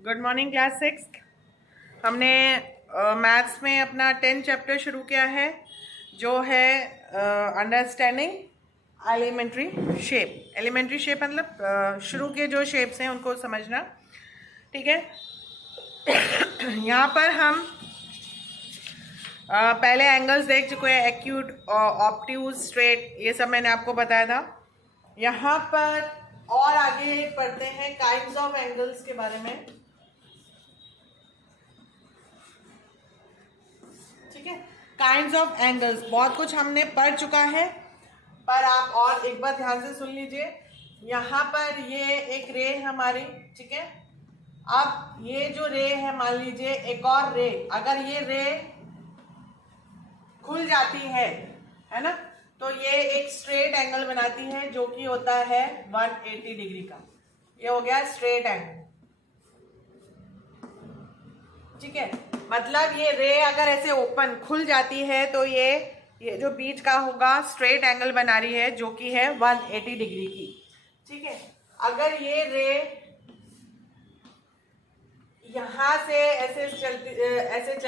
Good morning class six. हमने maths में अपना 10 चैप्टर शुरू किया है जो है understanding elementary shape. Elementary shape मतलब शुरू के जो शेप्स हैं उनको समझना। ठीक है। यहाँ पर हम पहले एंगल्स देख चुके हैं, एक्यूट, ऑब्ट्यूज, स्ट्रेट, ये सब मैंने आपको बताया था। यहाँ पर और आगे पढ़ते हैं काइंड्स ऑफ एंगल्स के बारे में। ठीक है, काइंड्स ऑफ एंगल्स बहुत कुछ हमने पढ़ चुका है, पर आप और एक बार ध्यान से सुन लीजिए। यहाँ पर ये एक रे हमारी, ठीक है। अब ये जो रे है, मान लीजिए एक और रे, अगर ये रे खुल जाती है ना, तो ये एक स्ट्रेट एंगल बनाती है जो कि होता है 180 डिग्री का। ये हो गया स्ट्रेट एंगल। ठीक है, मतलब ये रे अगर ऐसे ओपन खुल जाती है तो ये जो बीच का होगा स्ट्रेट एंगल बना रही है जो कि है 180 डिग्री की। ठीक है, अगर ये रे यहां से ऐसे चल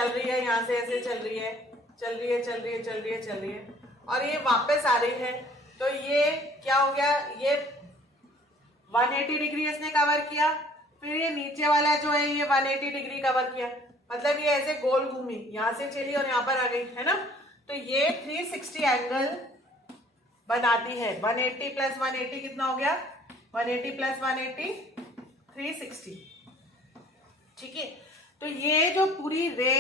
रही है, यहां से ऐसे चल रही है, और ये वापस आ रही है, तो ये क्या हो गया, ये 180 डिग्री इसने कवर किया, फिर ये नीचे वाला जो है ये 180 डिग्री कवर किया, मतलब ये ऐसे गोल घूमी, यहां से चली और यहां पर आ गई, है ना। तो ये 360 एंगल बनाती है। 180 प्लस 180 कितना हो गया, 180 प्लस 180 360। ठीक है, तो ये जो पूरी रे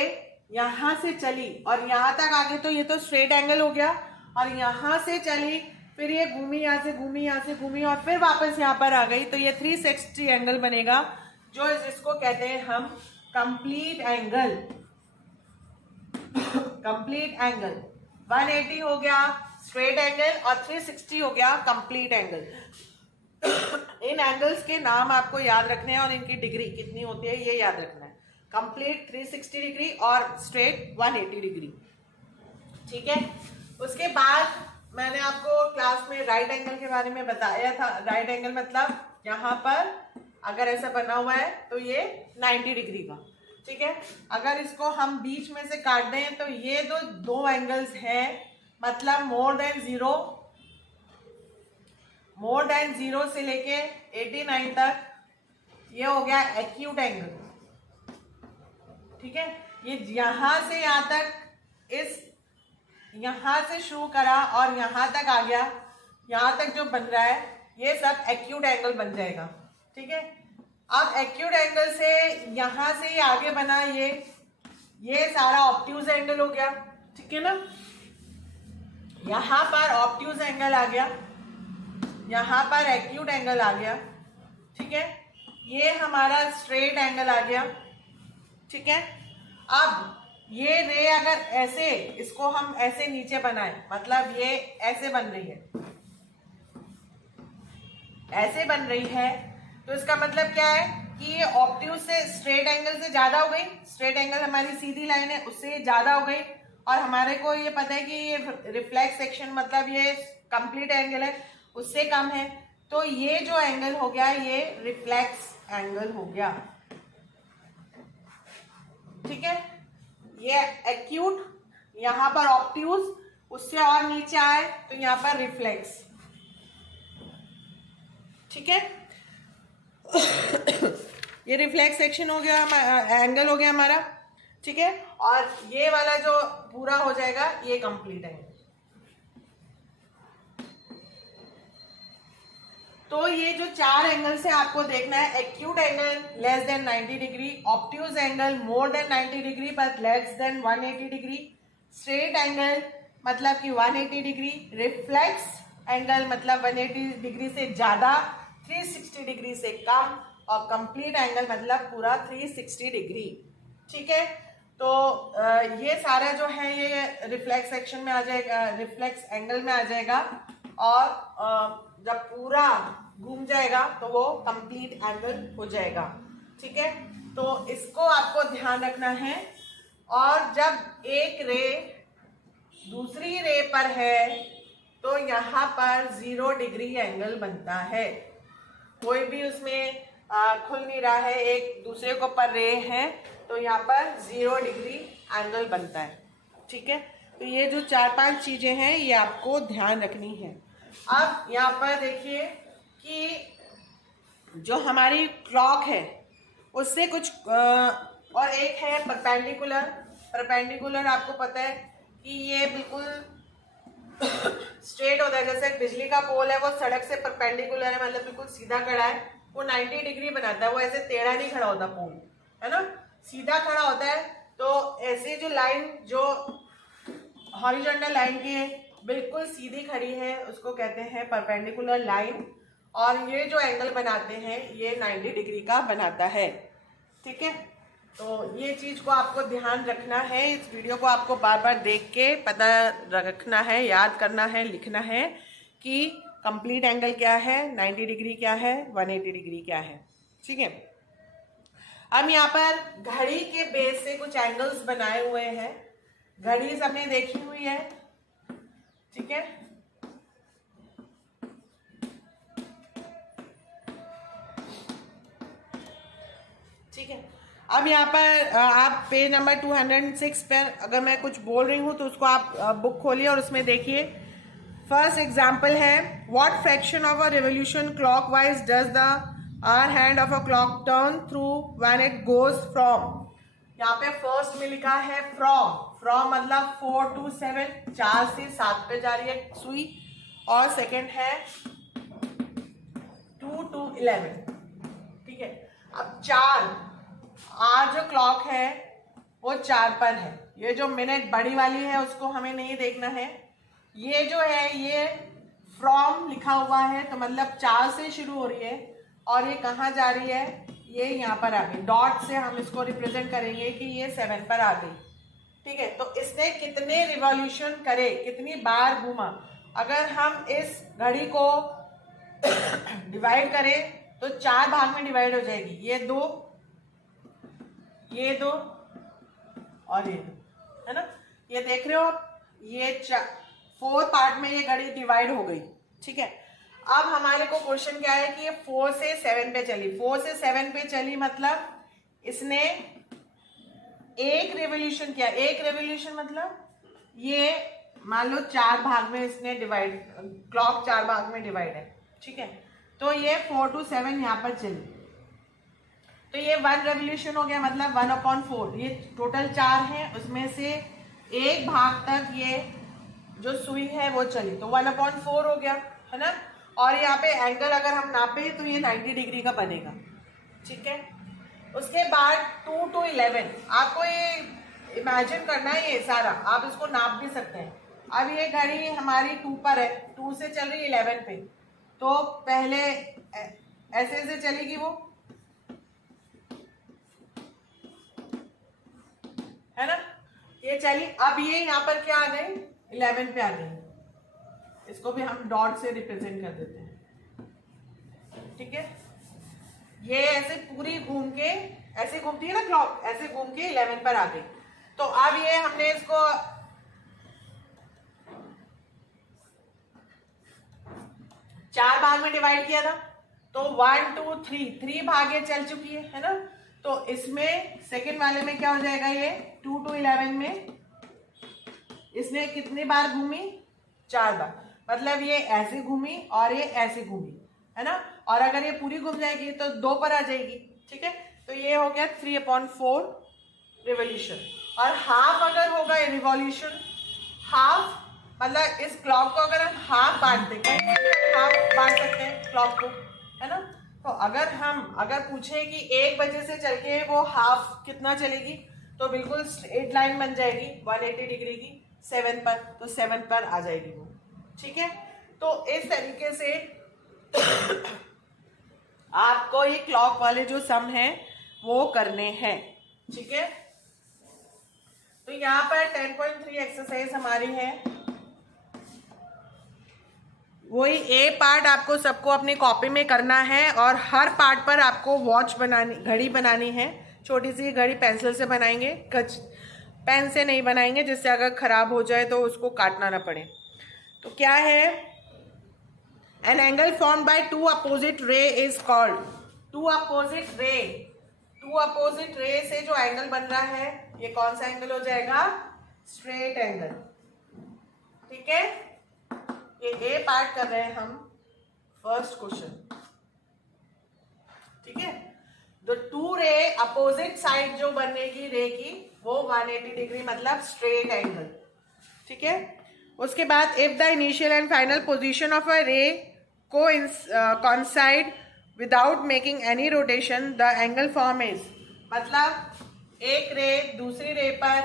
यहां से चली और यहां तक आ गई, तो ये तो स्ट्रेट एंगल हो गया, और यहां से चली, फिर ये घूमी, यहां से घूमी, यहां से घूमी, और फिर वापस यहां पर आ गई, तो ये 360 एंगल बनेगा, जो जिसको कहते हैं हम कंप्लीट एंगल। कंप्लीट एंगल 180 हो गया स्ट्रेट एंगल और 360 हो गया कंप्लीट एंगल। इन एंगल्स के नाम आपको याद रखने हैं और इनकी डिग्री कितनी होती है ये याद रखना है। कंप्लीट 360 डिग्री और स्ट्रेट 180 डिग्री। ठीक है, उसके बाद मैंने आपको क्लास में राइट एंगल के बारे में बताया था। राइट एंगल मतलब यहाँ पर अगर ऐसा बना हुआ है तो ये 90 डिग्री का। ठीक है, अगर इसको हम बीच में से काट दें तो ये दो एंगल्स हैं, मतलब मोर देन जीरो से लेके 89 तक, ये हो गया एक्यूट एंगल। ठीक है, ये यहां से यहां तक, यहां से शुरू करा और यहां तक आ गया, यहां तक जो बन रहा है ये सब एक्यूट एंगल बन जाएगा। ठीक है, अब एक्यूट एंगल से यहां से ये आगे बना, ये सारा ऑब्ट्यूज एंगल हो गया। ठीक है ना, यहां पर ऑब्ट्यूज एंगल आ गया, यहां पर एक्यूट एंगल आ गया। ठीक है, ये हमारा स्ट्रेट एंगल आ गया। ठीक है, अब ये रे अगर ऐसे, इसको हम ऐसे नीचे बनाए, मतलब ये ऐसे बन रही है, ऐसे बन रही है, तो इसका मतलब क्या है कि ये ऑब्ट्यूज से स्ट्रेट एंगल से ज्यादा हो गई। स्ट्रेट एंगल हमारी सीधी लाइन है, उससे ज्यादा हो गई, और हमारे को ये पता है कि ये रिफ्लेक्स सेक्शन मतलब ये कंप्लीट एंगल है, उससे कम है, तो ये जो एंगल हो गया ये रिफ्लेक्स एंगल हो गया। ठीक है, ये एक्यूट, यहां पर ऑब्ट्यूज, उससे और नीचे आए तो यहां पर रिफ्लेक्स। ठीक है, ये रिफ्लेक्स सेक्शन हो गया, एंगल हो गया हमारा। ठीक है, और ये वाला जो पूरा हो जाएगा ये कंप्लीट एंगल। तो ये जो चार एंगल से आपको देखना है, acute angle less than 90 degree, obtuse angle more than 90 degree but less than 180 degree, straight angle मतलब कि 180 डिग्री, रिफ्लेक्स एंगल मतलब 180 डिग्री से ज्यादा, 360 डिग्री से कम, और कंप्लीट एंगल मतलब पूरा 360 डिग्री। ठीक है, तो ये सारा जो है ये रिफ्लेक्स सेक्शन में आ जाएगा, रिफ्लेक्स एंगल में आ जाएगा, और जब पूरा घूम जाएगा तो वो कंप्लीट एंगल हो जाएगा। ठीक है, तो इसको आपको ध्यान रखना है। और जब एक रे दूसरी रे पर है तो यहाँ पर 0 डिग्री एंगल बनता है। कोई भी उसमें खुल नहीं रहा है, एक दूसरे को पर रे है, तो यहाँ पर 0 डिग्री एंगल बनता है। ठीक है, तो ये जो 4-5 चीजें हैं ये आपको ध्यान रखनी है। अब यहाँ पर देखिए कि जो हमारी क्लॉक है उससे कुछ और एक है परपेंडिकुलर। परपेंडिकुलर आपको पता है कि ये बिल्कुल स्ट्रेट होता है, जैसे बिजली का पोल है वो सड़क से परपेंडिकुलर है, मतलब बिल्कुल सीधा खड़ा है, वो 90 डिग्री बनाता है, वो ऐसे टेढ़ा नहीं खड़ा होता पोल, है ना, सीधा खड़ा होता है। तो ऐसे जो लाइन जो हॉरिजॉन्टल लाइन की बिल्कुल सीधी खड़ी है उसको कहते हैं परपेंडिकुलर लाइन, और ये जो एंगल बनाते हैं ये 90 डिग्री का बनाता है। ठीक है, तो ये चीज को आपको ध्यान रखना है, इस वीडियो को आपको बार बार देख के पता रखना है, याद करना है, लिखना है कि कंप्लीट एंगल क्या है, 90 डिग्री क्या है, 180 डिग्री क्या है। ठीक है, अब यहाँ पर घड़ी के बेस से कुछ एंगल्स बनाए हुए हैं। घड़ी सबने देखी हुई है, ठीक है, ठीक है। अब यहाँ पर आप पेज नंबर 206 पर अगर मैं कुछ बोल रही हूँ तो उसको आप बुक खोलिए और उसमें देखिए। फर्स्ट एग्जाम्पल है, what fraction of a revolution clockwise does the hour hand of a clock turn through when it goes from. यहाँ पे फर्स्ट में लिखा है फ्रॉम, फ्रॉम मतलब 4 to 7, 4 से 7 पे जा रही है सुई, और सेकंड है 2 to 11। ठीक है, अब 4 आज जो क्लॉक है वो 4 पर है, ये जो मिनट बड़ी वाली है उसको हमें नहीं देखना है, ये जो है ये फ्रॉम लिखा हुआ है तो मतलब 4 से शुरू हो रही है और ये कहाँ जा रही है, ये यहाँ पर आ गई, डॉट से हम इसको रिप्रेजेंट करेंगे कि ये 7 पर आ गई। ठीक है, तो इसने कितने रिवॉल्यूशन करे, कितनी बार घूमा, अगर हम इस घड़ी को डिवाइड करें तो 4 भाग में डिवाइड हो जाएगी, ये 2, ये 2 और ये 2, है ना, ये देख रहे हो आप, ये 4 पार्ट में ये घड़ी डिवाइड हो गई। ठीक है, अब हमारे को क्वेश्चन क्या है कि ये 4 से 7 पे चली, 4 से 7 पे चली मतलब इसने एक रेवोल्यूशन किया, एक रेवोल्यूशन मतलब ये मान लो 4 भाग में इसने डिवाइड, क्लॉक 4 भाग में डिवाइड है। ठीक है, तो ये 4 to 7 यहाँ पर चली, तो ये 1 रेवोल्यूशन हो गया, मतलब 1/4, ये टोटल 4 है उसमें से एक भाग तक ये जो सुई है वो चली, तो 1/4 हो गया, है ना, और यहाँ पे एंगल अगर हम नापे तो ये 90 डिग्री का बनेगा। ठीक है, उसके बाद 2 to 11 आपको ये इमेजिन करना है, ये सारा आप इसको नाप भी सकते हैं। अब ये घड़ी हमारी 2 पर है, 2 से चल रही 11 पे, तो पहले ऐसे ऐसे चलेगी वो, है ना, ये चली, अब ये यहाँ पर क्या आ गई, 11 पे आ गई, इसको भी हम डॉट से रिप्रेजेंट कर देते हैं। ठीक है, ये ऐसे पूरी घूम के, ऐसे घूमती है ना क्लॉक, ऐसे घूम के 11 पर आ गई। तो अब ये हमने इसको चार भाग में डिवाइड किया था, तो 1 2 3 भाग ये चल चुकी है ना, तो इसमें सेकंड वाले में क्या हो जाएगा, ये 2 to 11 में इसने कितनी बार घूमी, 4 बार, मतलब ये ऐसे घूमी और ये ऐसे घूमी, है ना, और अगर ये पूरी घूम जाएगी तो 2 पर आ जाएगी। ठीक है, तो ये हो गया 3/4 रिवॉल्यूशन। और हाफ अगर होगा रिवॉल्यूशन, हाफ मतलब इस क्लॉक को अगर हम हाफ बांट दें, हाफ बांट सकते हैं क्लॉक को, है ना, तो अगर पूछे कि 1 बजे से चल के वो हाफ कितना चलेगी, तो बिल्कुल स्ट्रेट लाइन बन जाएगी 180 डिग्री की 7 पर, तो 7 पर आ जाएगी वो। ठीक है, तो इस तरीके से आपको ये क्लॉक वाले जो सम हैं वो करने हैं। ठीक है, तो यहाँ पर 10.3 एक्सरसाइज हमारी है, वही ए पार्ट आपको सबको अपनी कॉपी में करना है, और हर पार्ट पर आपको वॉच बनानी, घड़ी बनानी है। छोटी सी घड़ी पेंसिल से बनाएंगे, पेन से नहीं बनाएंगे, जिससे अगर खराब हो जाए तो उसको काटना ना पड़े। तो क्या है, an angle formed by 2 opposite ray is called, two opposite ray से जो एंगल बन रहा है ये कौन सा एंगल हो जाएगा? Straight angle. ठीक है, ये ए पार्ट कर रहे हैं हम फर्स्ट क्वेश्चन। ठीक है, तो टू रे अपोजिट साइड जो बनेगी रे की वो 180 डिग्री मतलब स्ट्रेट एंगल। ठीक है, उसके बाद if the initial and final position of a ray coincide without making any rotation the angle form is, मतलब एक रे दूसरी रे पर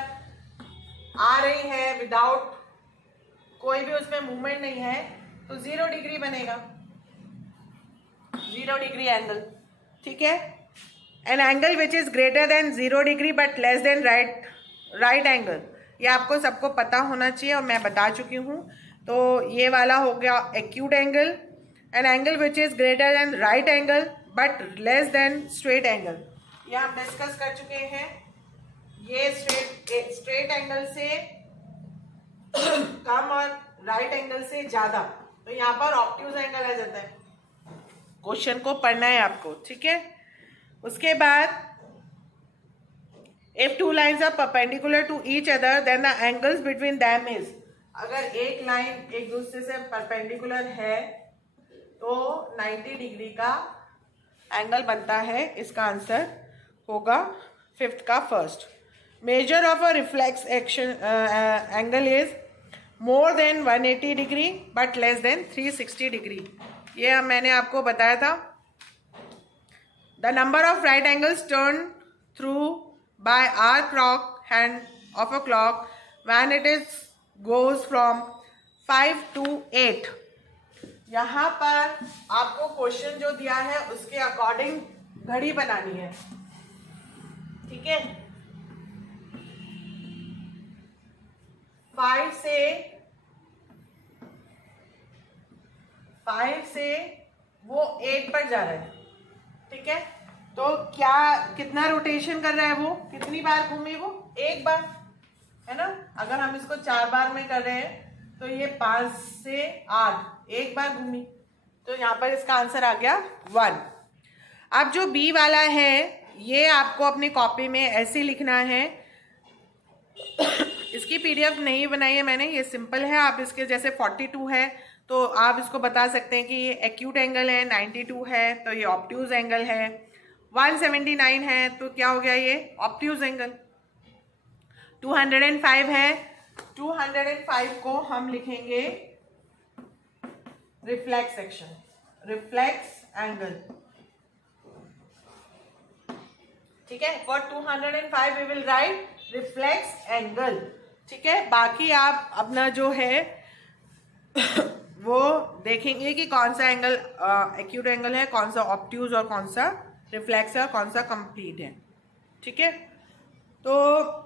आ रही है विदाउट कोई भी उसमें मूवमेंट नहीं है तो 0 डिग्री बनेगा, 0 डिग्री एंगल। ठीक है, an angle which is greater than 0 degree but less than right angle, ये आपको सबको पता होना चाहिए और मैं बता चुकी हूँ। तो ये वाला हो गया acute angle. An angle which is greater than right angle but less than straight angle, ये हम डिस्कस कर चुके हैं। ये स्ट्रेट एंगल से कम और राइट एंगल से ज्यादा, तो यहाँ पर ऑब्ट्यूज एंगल आ जाता है। क्वेश्चन को पढ़ना है आपको। ठीक है, उसके बाद if two lines are perpendicular to each other then the angles between them is, अगर एक लाइन एक दूसरे से परपेंडिकुलर है तो 90 डिग्री का एंगल बनता है। इसका आंसर होगा फिफ्थ का first. Measure of a reflex action angle is more than 180 degree but less than 360 degree, ये मैंने आपको बताया था। The number of right angles turn through by hour clock hand of a clock when it is goes from 5 to 8। यहाँ पर आपको question जो दिया है उसके अकॉर्डिंग घड़ी बनानी है। ठीक है, 5 से वो 8 पर जा रहा है। ठीक है, तो क्या कितना रोटेशन कर रहा है वो, कितनी बार घूमी वो? एक बार, है ना। अगर हम इसको 4 बार में कर रहे हैं तो ये 5 से 8 एक बार घूमी, तो यहाँ पर इसका आंसर आ गया 1। अब जो बी वाला है ये आपको अपनी कॉपी में ऐसे लिखना है। इसकी पीडीएफ नहीं बनाई है मैंने, ये सिंपल है। आप इसके जैसे 42 है तो आप इसको बता सकते हैं कि ये एक्यूट एंगल है, 92 है तो ये ऑब्ट्यूज एंगल है, 179 है तो क्या हो गया ये ऑब्ट्यूज एंगल, 205 है, 205 को हम लिखेंगे रिफ्लेक्स सेक्शन, रिफ्लेक्स एंगल। ठीक है, for 205 we will write reflex angle. ठीक है, बाकी आप अपना जो है वो देखेंगे कि कौन सा एंगल एक्यूट एंगल है, कौन सा ऑब्ट्यूज और कौन सा रिफ्लेक्स है और कौन सा कंप्लीट है। ठीक है, तो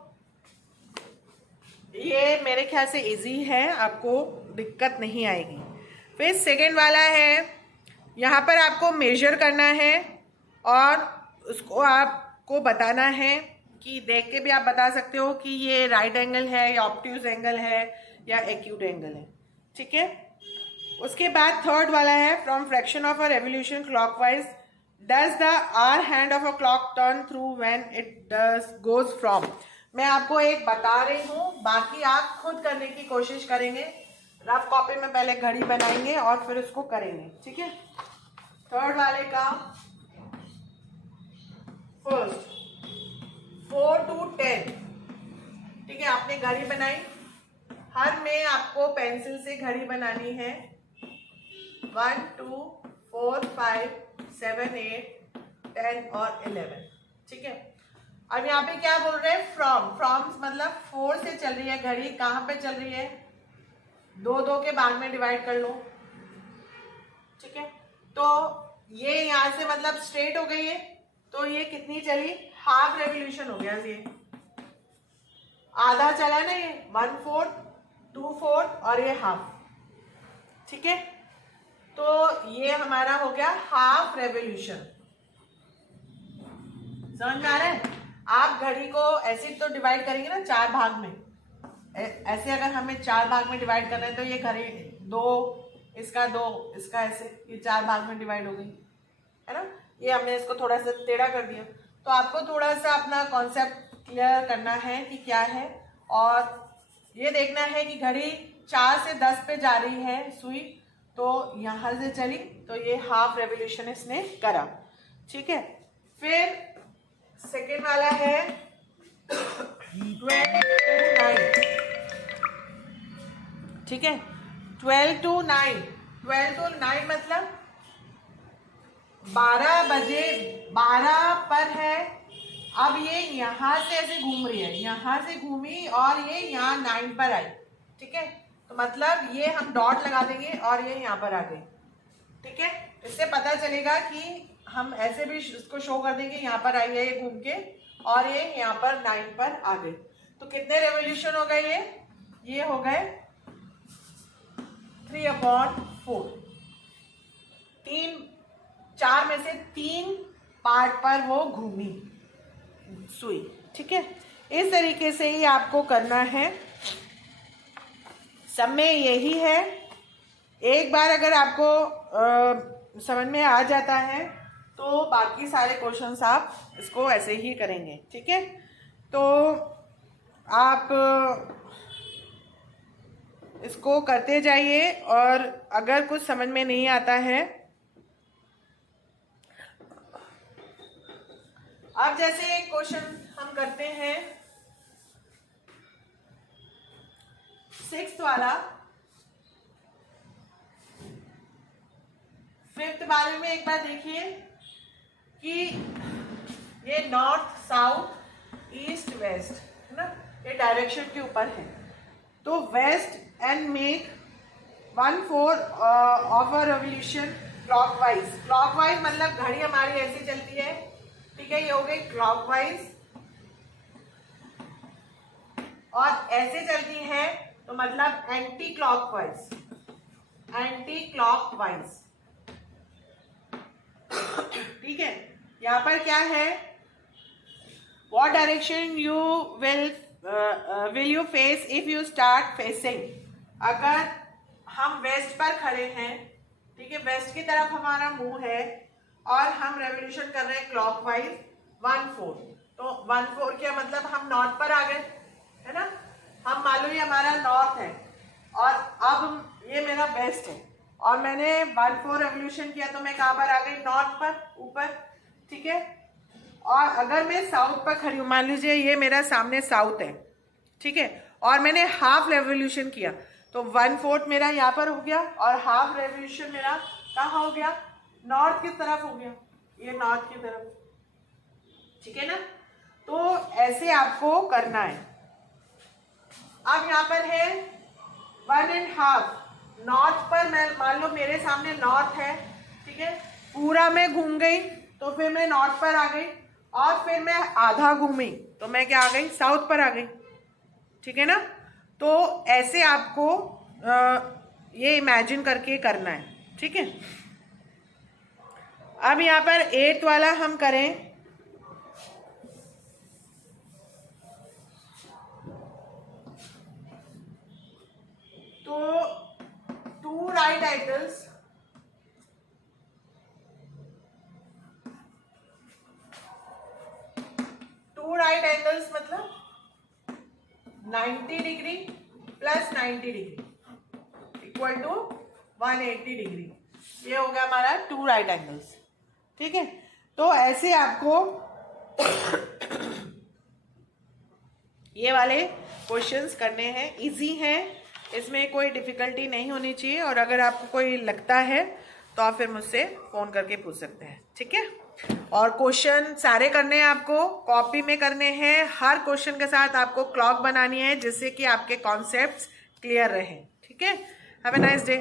ये मेरे ख्याल से इजी है, आपको दिक्कत नहीं आएगी। फिर सेकेंड वाला है, यहाँ पर आपको मेजर करना है और उसको आपको बताना है कि देख के भी आप बता सकते हो कि ये राइट एंगल है या ऑब्ट्यूज एंगल है या एक्यूट एंगल है। ठीक है, उसके बाद थर्ड वाला है, from fraction of a revolution clockwise does the hour hand of a clock turn through when it does goes from. मैं आपको एक बता रही हूँ, बाकी आप खुद करने की कोशिश करेंगे। रफ कॉपी में पहले घड़ी बनाएंगे और फिर उसको करेंगे। ठीक है, थर्ड वाले का फर्स्ट 4 to 10। ठीक है, आपने घड़ी बनाई, हर में आपको पेंसिल से घड़ी बनानी है 1 2 4 5 7 8 10 और 11। ठीक है, अब यहाँ पे क्या बोल रहे हैं, फ्रॉम मतलब 4 से चल रही है घड़ी, कहाँ पे चल रही है, 2 के भाग में डिवाइड कर लो। ठीक है, तो ये यहाँ से मतलब स्ट्रेट हो गई है, तो ये कितनी चली, हाफ रेवोल्यूशन हो गया। ये आधा चला ना, ये 1/4 2/4 और ये हाफ। ठीक है, तो ये हमारा हो गया हाफ रेवोल्यूशन। समझ में आ रहा है? आप घड़ी को ऐसे तो डिवाइड करेंगे ना 4 भाग में, ऐसे अगर हमें 4 भाग में डिवाइड करना है तो ये घड़ी 2 इसका 2 इसका ऐसे, ये 4 भाग में डिवाइड हो गई, है ना। ये हमने इसको थोड़ा सा टेढ़ा कर दिया। तो आपको थोड़ा सा अपना कॉन्सेप्ट क्लियर करना है कि क्या है, और ये देखना है कि घड़ी 4 से 10 पे जा रही है सुई, तो यहाँ से चली तो ये हाफ रेवोल्यूशन इसने करा। ठीक है, फिर सेकेंड वाला है 12 to 9। ठीक है, 12 to 9, 12 to 9 मतलब 12 बजे 12 पर है। अब ये यहाँ से ऐसे घूम रही है, यहाँ से घूमी और ये यहाँ 9 पर आई। ठीक है, तो मतलब ये हम डॉट लगा देंगे और ये यहाँ पर आ गई। ठीक है, इससे पता चलेगा कि हम ऐसे भी इसको शो कर देंगे, यहाँ पर आई है ये घूम के और ये यहाँ पर 9 पर आ गई। तो कितने रेवोल्यूशन हो गए? ये हो गए 3/4। 4 में से 3 पार्ट पर वो घूमी सुई। ठीक है, इस तरीके से ही आपको करना है। सब में यही है। एक बार अगर आपको समझ में आ जाता है तो बाकी सारे क्वेश्चंस आप इसको ऐसे ही करेंगे। ठीक है, तो आप इसको करते जाइए, और अगर कुछ समझ में नहीं आता है, अब जैसे एक क्वेश्चन हम करते हैं 6th वाला, 5th वाले में एक बार देखिए कि ये नॉर्थ साउथ ईस्ट वेस्ट है ना, ये डायरेक्शन के ऊपर है। तो west and make 1/4 of a revolution clockwise. Clockwise मतलब घड़ी हमारी ऐसी चलती है। ठीक है, ये हो गई क्लॉकवाइज, और ऐसे चलती है तो मतलब एंटी क्लॉकवाइज। Anti clockwise. ठीक है, यहां पर क्या है, what direction you will you face if you start facing. अगर हम वेस्ट पर खड़े हैं, ठीक है, वेस्ट की तरफ हमारा मुंह है और हम रेवोल्यूशन कर रहे हैं क्लॉकवाइज 1/4। तो 1/4 क्या मतलब हम नॉर्थ पर आ गए, है ना। हम मालूम ये हमारा नॉर्थ है और अब ये मेरा वेस्ट है, और मैंने 1/4 रेवोल्यूशन किया तो मैं कहाँ पर आ गई? नॉर्थ पर, ऊपर। ठीक है, और अगर मैं साउथ पर खड़ी हूँ, मान लीजिए ये मेरा सामने साउथ है, ठीक है, और मैंने हाफ रेवोल्यूशन किया तो 1/4 मेरा यहाँ पर हो गया और हाफ रेवोल्यूशन मेरा कहाँ हो गया? नॉर्थ की तरफ हो गया, ये नॉर्थ की तरफ। ठीक है ना, तो ऐसे आपको करना है। अब यहाँ पर है 1.5 नॉर्थ पर, मैं मान लो मेरे सामने नॉर्थ है, ठीक है, पूरा मैं घूम गई तो फिर मैं नॉर्थ पर आ गई, और फिर मैं आधा घूमी तो मैं क्या आ गई? साउथ पर आ गई। ठीक है ना, तो ऐसे आपको ये इमेजिन करके करना है। ठीक है, अब यहाँ पर 8th वाला हम करें। तो 2 राइट एंगल्स, मतलब 90 degree plus 90 degree equal to 180 degree. ये हो गया हमारा 2 राइट एंगल्स। ठीक है, तो ऐसे आपको ये वाले क्वेश्चंस करने हैं। इजी हैं, इसमें कोई डिफिकल्टी नहीं होनी चाहिए, और अगर आपको कोई लगता है तो आप फिर मुझसे फ़ोन करके पूछ सकते हैं। ठीक है, और क्वेश्चन सारे करने हैं, आपको कॉपी में करने हैं। हर क्वेश्चन के साथ आपको क्लॉक बनानी है जिससे कि आपके कॉन्सेप्ट्स क्लियर रहें। ठीक है, हैव अ नाइस डे।